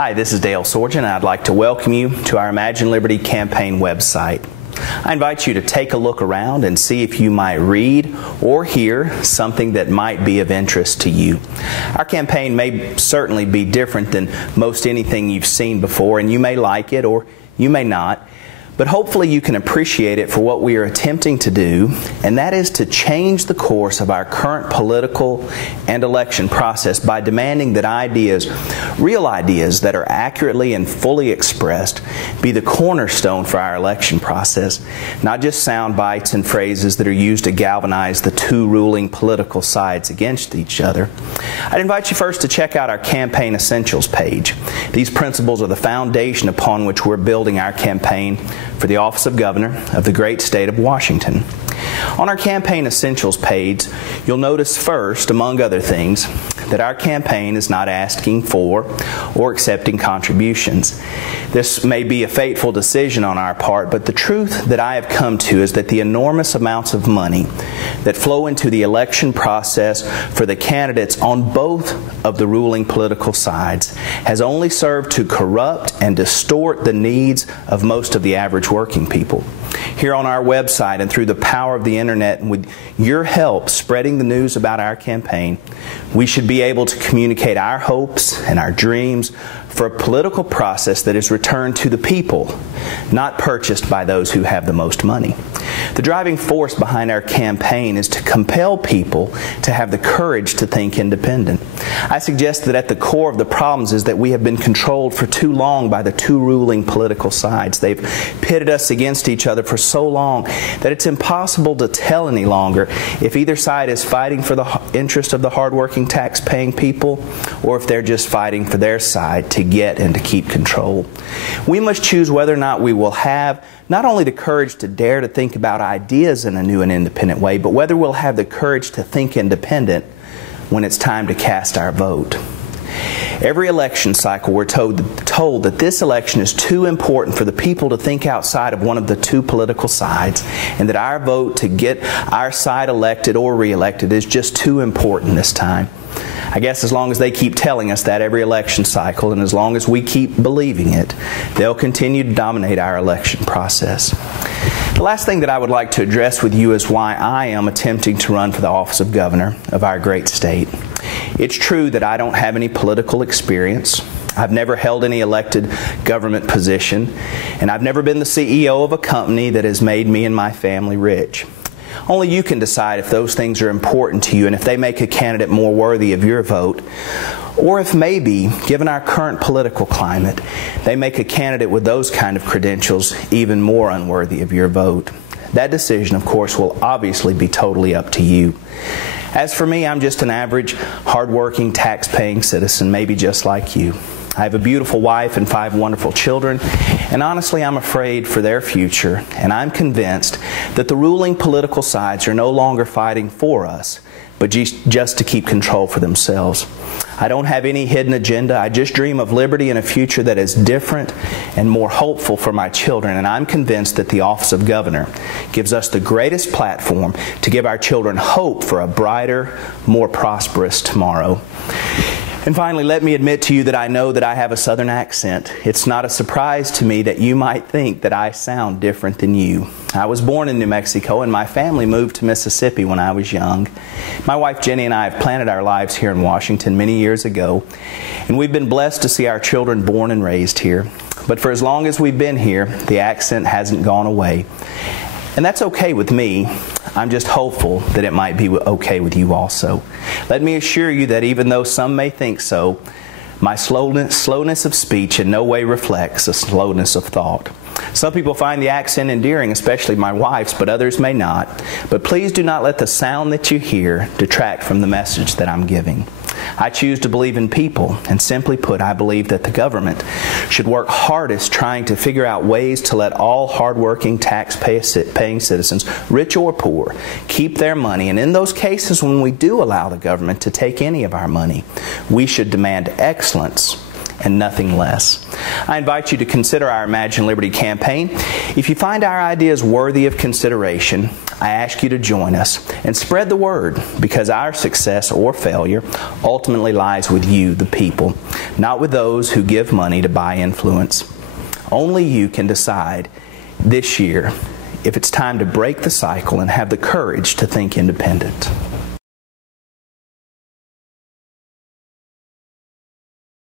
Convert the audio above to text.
Hi, this is Dale Sorgen, and I'd like to welcome you to our Imagine Liberty campaign website. I invite you to take a look around and see if you might read or hear something that might be of interest to you. Our campaign may certainly be different than most anything you've seen before, and you may like it or you may not. But hopefully you can appreciate it for what we are attempting to do, and that is to change the course of our current political and election process by demanding that ideas, real ideas that are accurately and fully expressed, be the cornerstone for our election process, not just sound bites and phrases that are used to galvanize the two ruling political sides against each other. I'd invite you first to check out our Campaign Essentials page. These principles are the foundation upon which we're building our campaign for the office of Governor of the great state of Washington. On our Campaign Essentials page, you'll notice first, among other things, that our campaign is not asking for or accepting contributions. This may be a fateful decision on our part, but the truth that I have come to is that the enormous amounts of money that flow into the election process for the candidates on both of the ruling political sides has only served to corrupt and distort the needs of most of the average working people. Here on our website and through the power of the internet and with your help spreading the news about our campaign, we should be able to communicate our hopes and our dreams for a political process that is returned to the people, not purchased by those who have the most money. The driving force behind our campaign is to compel people to have the courage to think independent. I suggest that at the core of the problems is that we have been controlled for too long by the two ruling political sides. They've pitted us against each other for so long that it's impossible to tell any longer if either side is fighting for the interest of the hardworking tax-paying people or if they're just fighting for their side to get and to keep control. We must choose whether or not we will have not only the courage to dare to think about ideas in a new and independent way, but whether we'll have the courage to think independent when it's time to cast our vote. Every election cycle we're told that this election is too important for the people to think outside of one of the two political sides, and that our vote to get our side elected or re-elected is just too important this time. I guess as long as they keep telling us that every election cycle, and as long as we keep believing it, they'll continue to dominate our election process. The last thing that I would like to address with you is why I am attempting to run for the office of Governor of our great state. It's true that I don't have any political experience. I've never held any elected government position, and I've never been the CEO of a company that has made me and my family rich. Only you can decide if those things are important to you and if they make a candidate more worthy of your vote, or if maybe, given our current political climate, they make a candidate with those kind of credentials even more unworthy of your vote. That decision, of course, will obviously be totally up to you. As for me, I'm just an average, hard-working, tax-paying citizen, maybe just like you. I have a beautiful wife and 5 wonderful children, and honestly, I'm afraid for their future, and I'm convinced that the ruling political sides are no longer fighting for us, but just to keep control for themselves. I don't have any hidden agenda. I just dream of liberty and a future that is different and more hopeful for my children, and I'm convinced that the office of Governor gives us the greatest platform to give our children hope for a brighter, more prosperous tomorrow. And finally, let me admit to you that I know that I have a Southern accent. It's not a surprise to me that you might think that I sound different than you. I was born in New Mexico, and my family moved to Mississippi when I was young. My wife Jenny and I have planted our lives here in Washington many years ago, and we've been blessed to see our children born and raised here. But for as long as we've been here, the accent hasn't gone away. And that's okay with me. I'm just hopeful that it might be okay with you also. Let me assure you that even though some may think so, my slowness of speech in no way reflects a slowness of thought. Some people find the accent endearing, especially my wife's, but others may not. But please do not let the sound that you hear detract from the message that I'm giving. I choose to believe in people, and simply put, I believe that the government should work hardest trying to figure out ways to let all hardworking tax-paying citizens, rich or poor, keep their money. And in those cases when we do allow the government to take any of our money, we should demand excellence and nothing less. I invite you to consider our Imagine Liberty campaign. If you find our ideas worthy of consideration, I ask you to join us and spread the word, because our success or failure ultimately lies with you, the people, not with those who give money to buy influence. Only you can decide this year if it's time to break the cycle and have the courage to think independent.